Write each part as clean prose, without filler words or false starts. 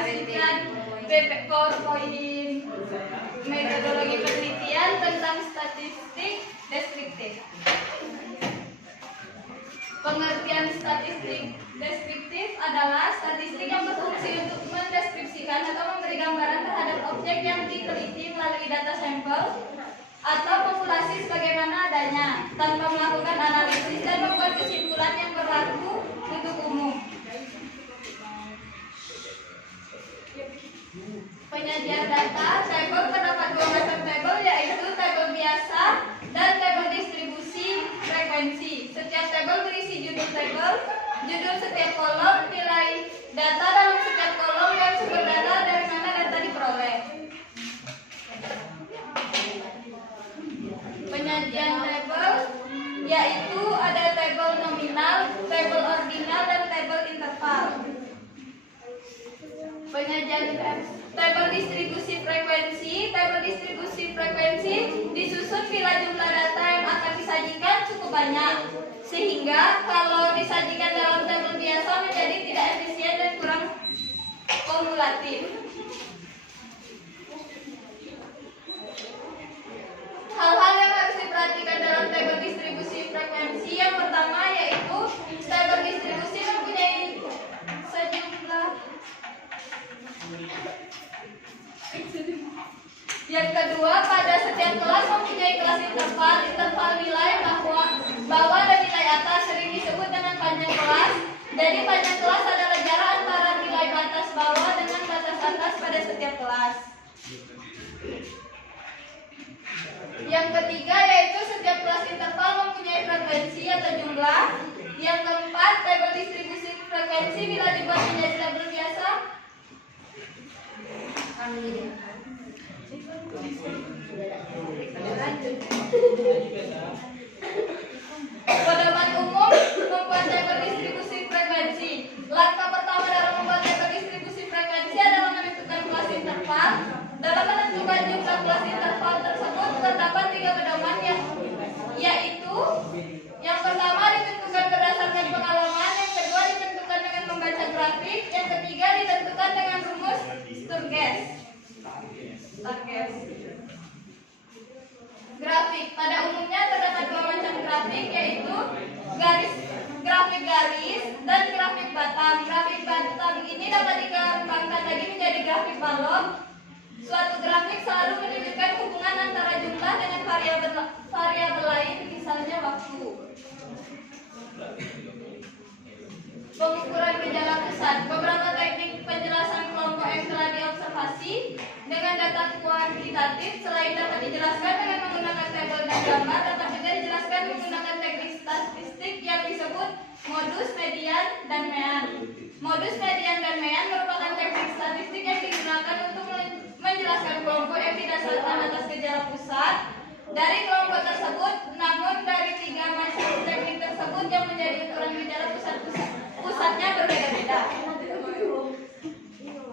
menyaksikan PowerPoint metodologi penelitian tentang statistik deskriptif. Pengertian statistik deskriptif adalah statistik yang berfungsi untuk mendeskripsikan atau memberi gambaran terhadap objek yang diteliti melalui data sampel atau populasi sebagaimana adanya, tanpa melakukan analisis dan membuat kesimpulan yang berlaku untuk umum. Penyajian data tabel terdapat dua macam tabel, yaitu tabel biasa dan tabel distribusi frekuensi. Setiap tabel berisi judul tabel, judul setiap kolom, nilai data dalam setiap kolom, dan sumber data dari mana data diperoleh. Penyajian tabel yaitu ada tabel nominal, tabel ordinal, dan tabel interval. Penyajian tabel distribusi frekuensi. Tabel distribusi frekuensi disusun bila jumlah data yang akan disajikan cukup banyak, sehingga kalau disajikan dalam tabel biasa menjadi tidak efisien dan kurang kumulatif. Hal-hal yang harus diperhatikan dalam tabel distribusi frekuensi, yang pertama yaitu tabel distribusi mempunyai sejumlah. Yang kedua, pada setiap kelas mempunyai kelas interval. Interval nilai bawah dan nilai atas sering disebut dengan panjang kelas. Jadi panjang kelas adalah jarak antara nilai batas bawah dengan batas atas pada setiap kelas. Yang ketiga yaitu setiap kelas interval mempunyai frekuensi atau jumlah. Yang keempat, tabel distribusi frekuensi bila dibuat menjadi tabel biasa pedoman umum membuat tabel distribusi frekuensi. Langkah pertama dalam membuat tabel distribusi frekuensi adalah menentukan kelas interval. Dalam menentukan jumlah kelas interval tersebut terdapat 3 pedoman, yaitu yang pertama ditentukan berdasarkan pengalaman, yang kedua ditentukan dengan membaca grafik, yang ketiga ditentukan dengan rumus Sturges. Grafik pada umumnya terdapat 2 macam grafik, yaitu grafik garis dan grafik batang. Grafik batang ini dapat dikembangkan lagi menjadi grafik balok. Suatu grafik selalu menunjukkan hubungan antara jumlah dengan variabel lain, misalnya waktu. Pengukuran gejala pusat. Beberapa teknik penjelasan kelompok yang telah diobservasi dengan data kuantitatif selain dapat dijelaskan dengan menggunakan tabel dan gambar, dapat juga dijelaskan menggunakan teknik statistik yang disebut modus, median, dan mean. Modus, median, dan mean merupakan teknik statistik yang digunakan untuk menjelaskan kelompok yang didasarkan atas gejala pusat dari kelompok tersebut. Namun dari 3 macam teknik tersebut yang menjadi ukuran gejala pusatnya berbeda-beda.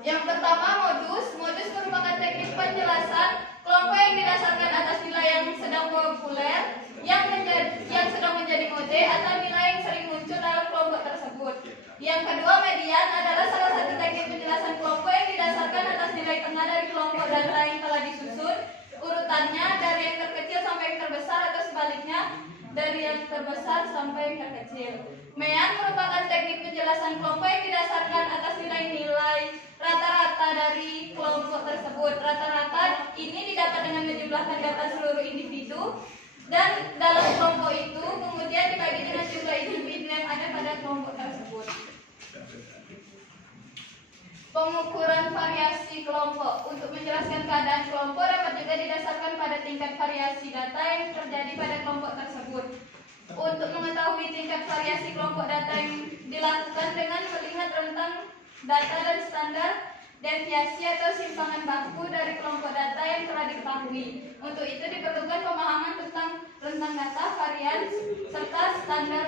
Yang pertama, modus. Modus merupakan teknik penjelasan kelompok yang didasarkan atas nilai yang sedang populer, yang sedang menjadi mode, atau nilai yang sering muncul dalam kelompok tersebut. Yang kedua, median adalah salah satu teknik penjelasan kelompok yang didasarkan atas nilai tengah dari kelompok data yang telah disusun urutannya dari yang terkecil sampai yang terbesar, atau sebaliknya dari yang terbesar sampai yang terkecil. Mean merupakan teknik penjelasan kelompok yang didasarkan atas nilai-nilai rata-rata dari kelompok tersebut. Rata-rata ini didapat dengan menjumlahkan data seluruh individu dan dalam kelompok itu kemudian dibagi dengan jumlah individu yang ada pada kelompok tersebut. Pengukuran variasi kelompok. Untuk menjelaskan keadaan kelompok dapat juga didasarkan pada tingkat variasi data yang terjadi pada kelompok tersebut. Untuk mengetahui tingkat variasi kelompok data yang dilakukan dengan melihat rentang data dan standar deviasi atau simpangan baku dari kelompok data yang telah diketahui. Untuk itu diperlukan pemahaman tentang rentang data, varian, serta standar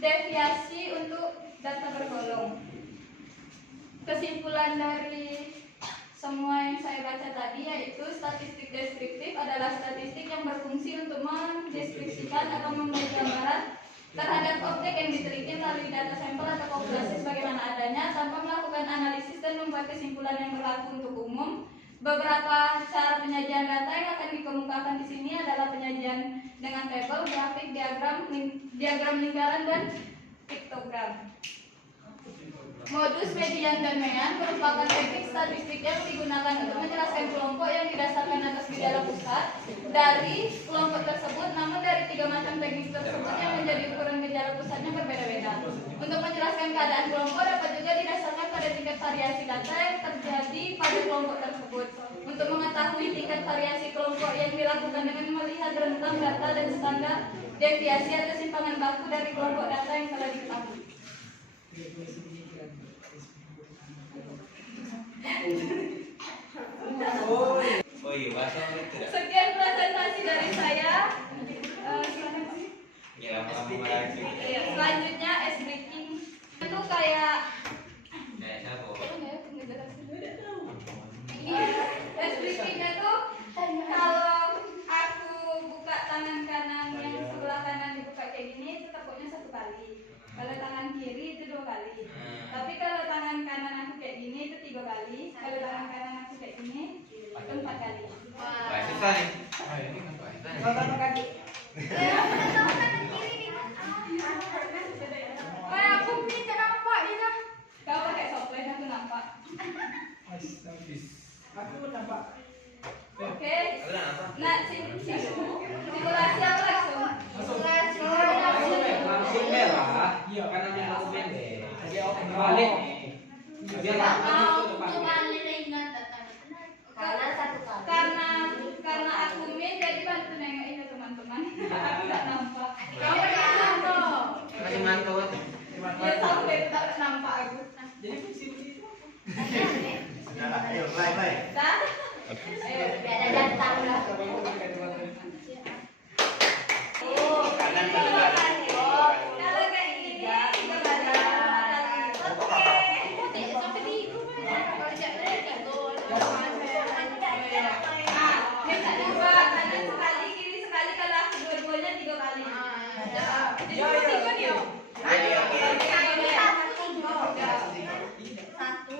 deviasi untuk data bergolong. Kesimpulan dari semua yang saya baca tadi yaitu statistik deskriptif adalah statistik yang berfungsi untuk mendeskripsikan atau memberi gambaran terhadap objek yang diteliti melalui data sampel atau populasi sebagaimana adanya tanpa melakukan analisis dan membuat kesimpulan yang berlaku untuk umum. Beberapa cara penyajian data yang akan dikemukakan di sini adalah penyajian dengan tabel, grafik, diagram lingkaran, dan piktogram. Modus median dan mean merupakan teknik statistik yang digunakan untuk menjelaskan kelompok yang didasarkan atas gejala pusat dari kelompok tersebut, namun dari 3 macam teknik tersebut yang menjadi ukuran gejala pusatnya berbeda-beda. Untuk menjelaskan keadaan kelompok dapat juga didasarkan pada tingkat variasi data yang terjadi pada kelompok tersebut. Untuk mengetahui tingkat variasi kelompok yang dilakukan dengan melihat rentang data dan standar deviasi atau simpangan baku dari kelompok data yang telah diketahui. Oh iya, bahasa itu. Sekian presentasi dari saya. Selanjutnya ice breaking itu kayak ice breakingnya tuh kalau aku buka tangan kanan yang sebelah kanan dibuka kayak gini itu tepuknya 1 kali. Kalau tangan kiri itu 2 kali. Tapi kalau tangan kanan aku kayak gini itu 3 kali. Kalau tangan kanan aku kayak gini itu 4 kali. Wah, susah nih. Tangan kaki. Aku minta nampak dia dah. Kau pakai software aku nampak. Aku nampak. Oke. Nah, simulasi apa langsung? Langsung merah. Iya, karena memang pendek. Dia balik nih. Dia langsung karena aku jadi bantu nengokin ke teman-teman. Aku tak nampak. Kau Masih mantut. Ya sampai tak nampak aku. Jadi fungsi begitu. Ayo, bye. Dah. Ayo, biar ada datang dah. Oh, Kanan kalau kanan. kayak gini tiga kali. Oke. Sampai di rumah. Kalau jadi gol. Minta coba kanan sekali, kiri sekali, kalau aku dua-duanya 3 kali. Jadi 3 nih, yo. Satu.